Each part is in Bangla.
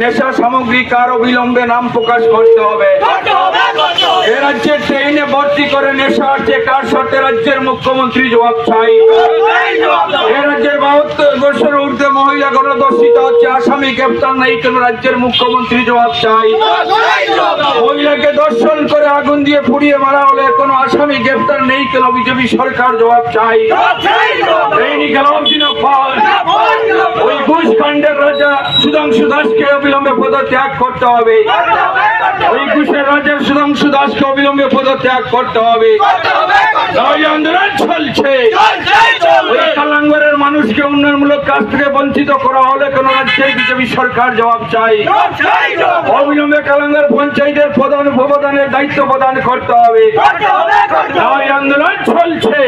নেশা সামগ্রী কার অবিলম্বে নাম প্রকাশ করতে হবে। এ রাজ্যের ট্রেনে ভর্তি করে নেশা আসছে কার শর্তে রাজ্যের মুখ্যমন্ত্রী জবাব চাই। এ রাজ্যের 72 বছরের ঊর্ধ্বে মহিলা গণধর্ষিত হচ্ছে, আসামি গ্রেপ্তার নেই কেন রাজ্যের মুখ্যমন্ত্রী জবাব চাই। মহিলাকে ধর্ষণ করে আগুন দিয়ে পুড়িয়ে মারা হলে কোনো আসামি গ্রেপ্তার নেই কেন বিজেপি সরকার জবাব চাই। ওই ঘুষ কাণ্ডের রাজা সুধাংশু দাসকে অবিলম্বে পদত্যাগ করতে হবে। ওই ঘুষের রাজা সুধাংশু দাসকে অবিলম্বে পদত্যাগ করতে হবে। আন্দোলন চলছে। ওই কালাঙ্গরের মানুষকে উন্নয়নমূলক কাজ থেকে বঞ্চিত করা হলে কোন রাজ্যে বিজেপি সরকার জবাব চাই। অবিলম্বে কালাঙ্গর পঞ্চায়েতের প্রধান উপপ্রধানের দায়িত্ব প্রদান করতে হবে। আন্দোলন চলছে।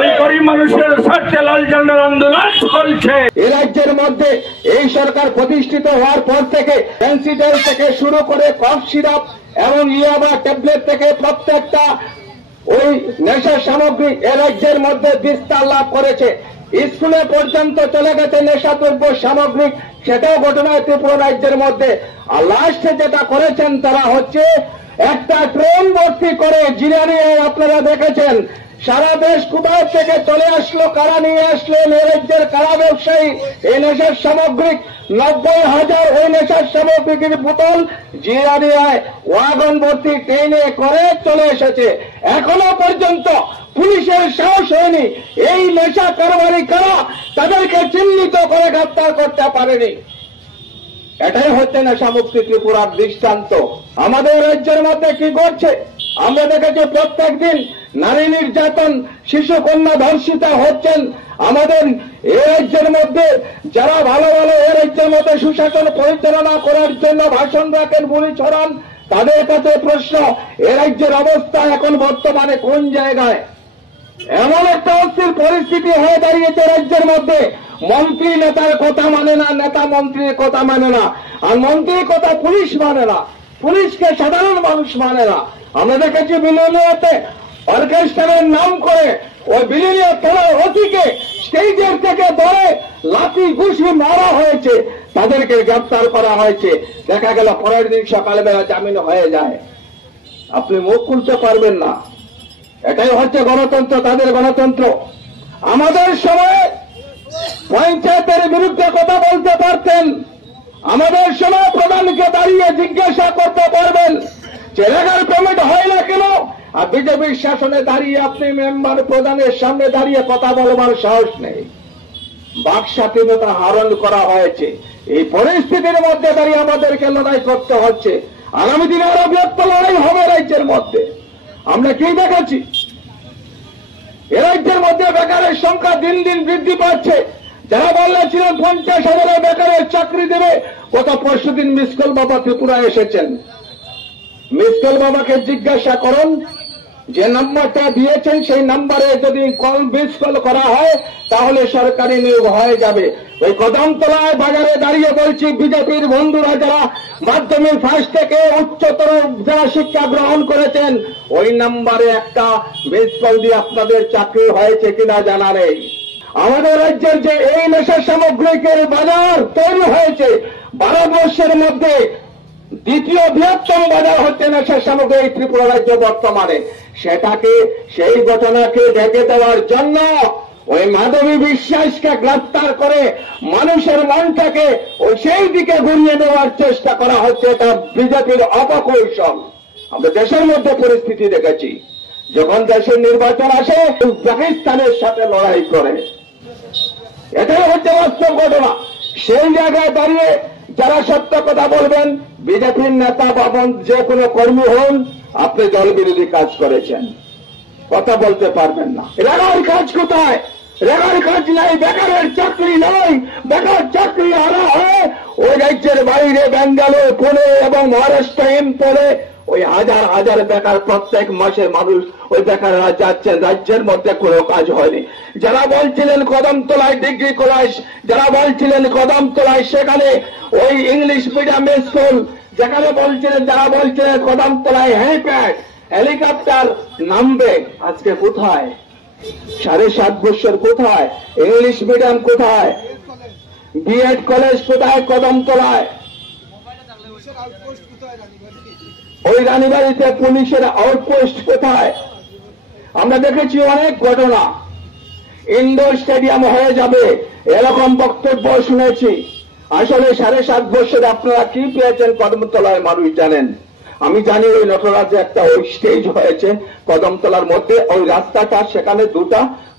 ওই গরিব মানুষের স্বার্থে লাল ঝান্ডার আন্দোলন চলছে। এই রাজ্যের মধ্যে এই সরকার প্রতিষ্ঠিত হওয়ার পর থেকে ফেন্সিডেল থেকে শুরু করে কফ সিরাপ এবং ইয়াবা ট্যাবলেট থেকে প্রত্যেকটা ওই নেশার সামগ্রী এ রাজ্যের মধ্যে বিস্তার লাভ করেছে। স্কুলে পর্যন্ত চলে গেছে নেশাদ্রব্য সামগ্রী, সেটাও ঘটনা ত্রিপুরা রাজ্যের মধ্যে। আর লাস্টে যেটা করেছেন তারা হচ্ছে একটা ট্রেন ভর্তি করে জিরানি, আপনারা দেখেছেন সারা দেশ কোথাও থেকে চলে আসলো, কারা নিয়ে আসলেন এই রাজ্যের কারা ব্যবসায়ী এই নেশার সামগ্রিক 90,000 ওই নেশার সামগ্রিকের বোতল জিরানিয়ায় ওয়াগন ভর্তি ট্রেনে করে চলে এসেছে। এখনো পর্যন্ত পুলিশের সাহস হয়নি এই নেশা কারবারি কারা তাদেরকে চিহ্নিত করে গ্রেফতার করতে পারেনি। এটাই হচ্ছে নেশামুক্তি ত্রিপুরার দৃষ্টান্ত। আমাদের রাজ্যের মধ্যে কি করছে আমরা দেখেছি, প্রত্যেক দিন নারী নির্যাতন, শিশু কন্যা ধর্ষিতা হচ্ছেন। আমাদের এ রাজ্যের মধ্যে যারা ভালো ভালো এ রাজ্যের মধ্যে সুশাসন পরিচালনা করার জন্য ভাষণ রাখেন, বুলি ছড়ান, তাদের কাছে প্রশ্ন এ রাজ্যের অবস্থা এখন বর্তমানে কোন জায়গায়। এমন একটা অস্থির পরিস্থিতি হয়ে দাঁড়িয়েছে রাজ্যের মধ্যে, মন্ত্রী নেতার কথা মানে না, নেতা মন্ত্রীর কথা মানে না, আর মন্ত্রীর কথা পুলিশ মানে না, পুলিশকে সাধারণ মানুষ মানে না। আমরা দেখেছি বিলোনিয়াতে অর্কেস্ট্রারের নাম করে ওই বিলোনিয়া থানার অতিকে স্টেজের থেকে ধরে লাঠি ঘুষি মারা হয়েছে, তাদেরকে গ্রেফতার করা হয়েছে। দেখা গেল পরের দিন সকালবেলা জামিন হয়ে যায়। আপনি মুখ খুলতে পারবেন না। এটাই হচ্ছে গণতন্ত্র, তাদের গণতন্ত্র। আমাদের সময় পঞ্চায়েতের বিরুদ্ধে কথা বলতে পারতেন, আমাদের সময় প্রধানকে দাঁড়িয়ে জিজ্ঞাসা করতে পারবেন যে রেগার পেমেন্ট হয় না কেন। আর বিজেপির শাসনে দাঁড়িয়ে আপনি মেম্বার প্রধানের সামনে দাঁড়িয়ে কথা বলবার সাহস নেই। বাক স্বাধীনতা হরণ করা হয়েছে। এই পরিস্থিতির মধ্যে দাঁড়িয়ে আমাদেরকে লড়াই করতে হচ্ছে। আগামী দিনে আরো বৃহত্তর লড়াই হবে রাজ্যের মধ্যে। আমরা কি দেখাচ্ছি, এ রাজ্যের মধ্যে বেকারের সংখ্যা দিন দিন বৃদ্ধি পাচ্ছে। যারা বলেছিলেন 50,000 বেকারের চাকরি দেবে, গত পরশুদিন মিসকল বাবা ত্রিপুরা এসেছেন। মিসকল বাবাকে জিজ্ঞাসা করুন যে নাম্বারটা দিয়েছেন সেই নাম্বারে যদি মিস কল করা হয় তাহলে সরকারি নিয়োগ হয়ে যাবে। ওই কদমতলায় বাজারে দাঁড়িয়ে বলছি বিজেপির বন্ধুরা যারা মাধ্যমিক ফার্স্ট থেকে উচ্চতর যারা শিক্ষা গ্রহণ করেছেন, ওই নাম্বারে একটা মিস কল দিয়ে আপনাদের চাকরি হয়েছে কিনা জানা নেই। আমাদের রাজ্যের যে এই নেশা সামগ্রিকের বাজার তৈরি হয়েছে, ভারতবর্ষের মধ্যে দ্বিতীয় বৃহত্তম বাজার হচ্ছে নেশা সামগ্রী এই ত্রিপুরা রাজ্য বর্তমানে। সেটাকে সেই ঘটনাকে ঢেকে দেওয়ার জন্য ওই মাধবী বিশ্বাসকে গ্রেফতার করে মানুষের মনটাকে ওই সেই দিকে ঘুরিয়ে দেওয়ার চেষ্টা করা হচ্ছে। এটা বিজেপির অপকৌশল। আমরা দেশের মধ্যে পরিস্থিতি দেখেছি, যখন দেশের নির্বাচন আসে পাকিস্তানের সাথে লড়াই করে। এটাই হচ্ছে বাস্তব ঘটনা। সেই জায়গায় দাঁড়িয়ে যারা সত্য কথা বলবেন, বিজেপির নেতা বা যে কোনো কর্মী হন, আপনি দল বিরোধী কাজ করেছেন, কথা বলতে পারবেন না। রেগার কাজ কোথায়? রেগার কাজ নাই, বেকারের চাকরি নাই। বেকার চাকরি আনা হয় ওই রাজ্যের বাইরে বেঙ্গালোর, পুনে এবং মহারাষ্ট্র, ইম্ফলে ওই হাজার হাজার বেকার প্রত্যেক মাসে মানুষ ওই বেকাররা যাচ্ছেন। রাজ্যের মধ্যে কোনো কাজ হয়নি। যারা বলছিলেন কদমতলায় ডিগ্রি কলেজ, যারা বলছিলেন কদমতলায় সেখানে ওই ইংলিশ মিডিয়াম স্কুল, যেখানে বলছিলেন যারা বলছিলেন কদমতলায় হেলিপ্যাড, হেলিকপ্টার নামবে, আজকে কোথায়? 7.5 বছর কোথায়? ইংলিশ মিডিয়াম কোথায়? বিএড কলেজ কোথায়? কদমতলায়। ওই রানীবাড়িতে পুলিশের আউটপোস্ট কোথায়? আমরা দেখেছি অনেক ঘটনা, ইনডোর স্টেডিয়াম হয়ে যাবে এরকম বক্তব্য শুনেছি। আসলে 7.5 বছরে আপনারা কি পেয়েছেন কদমতলায় মানুষ জানেন? আমি জানি ওই নটরাজে একটা ওই স্টেজ হয়েছে কদমতলার মধ্যে, ওই রাস্তাটা সেখানে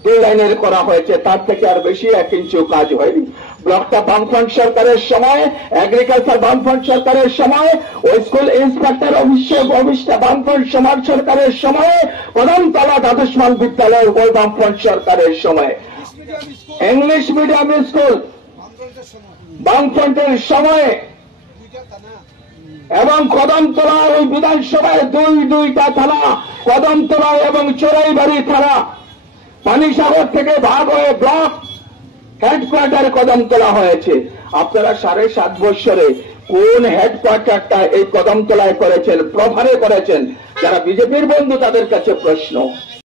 দুই লাইনের করা হয়েছে, তার থেকে আর বেশি 1 ইঞ্চিও কাজ হয়নি। ব্লকটা বামফ্রন্ট সরকারের সময়, এগ্রিকালচার বামফ্রন্ট সরকারের সময়, ওই স্কুল ইন্সপেক্টর অফিসটা বামফ্রন্ট সমাজ সরকারের সময়, কদমতলা দ্বাদশমান বিদ্যালয় ওই বামফ্রন্ট সরকারের সময়, ইংলিশ মিডিয়াম স্কুল বামফ্রন্টের সময়ে, এবং কদমতলা ওই বিধানসভায় দুইটা থানা, কদমতলা এবং চোরাইবাড়ি থানা পানিসাগর থেকে ভাগ হয়ে ব্লক হেডকোয়ার্টার কদমতলা হয়েছে। আপনারা 7.5 বছরে কোন হেডকোয়ার্টারটা এই কদমতলায় করেছেন, প্রভারে করেছেন? যারা বিজেপির বন্ধু তাদের কাছে প্রশ্ন।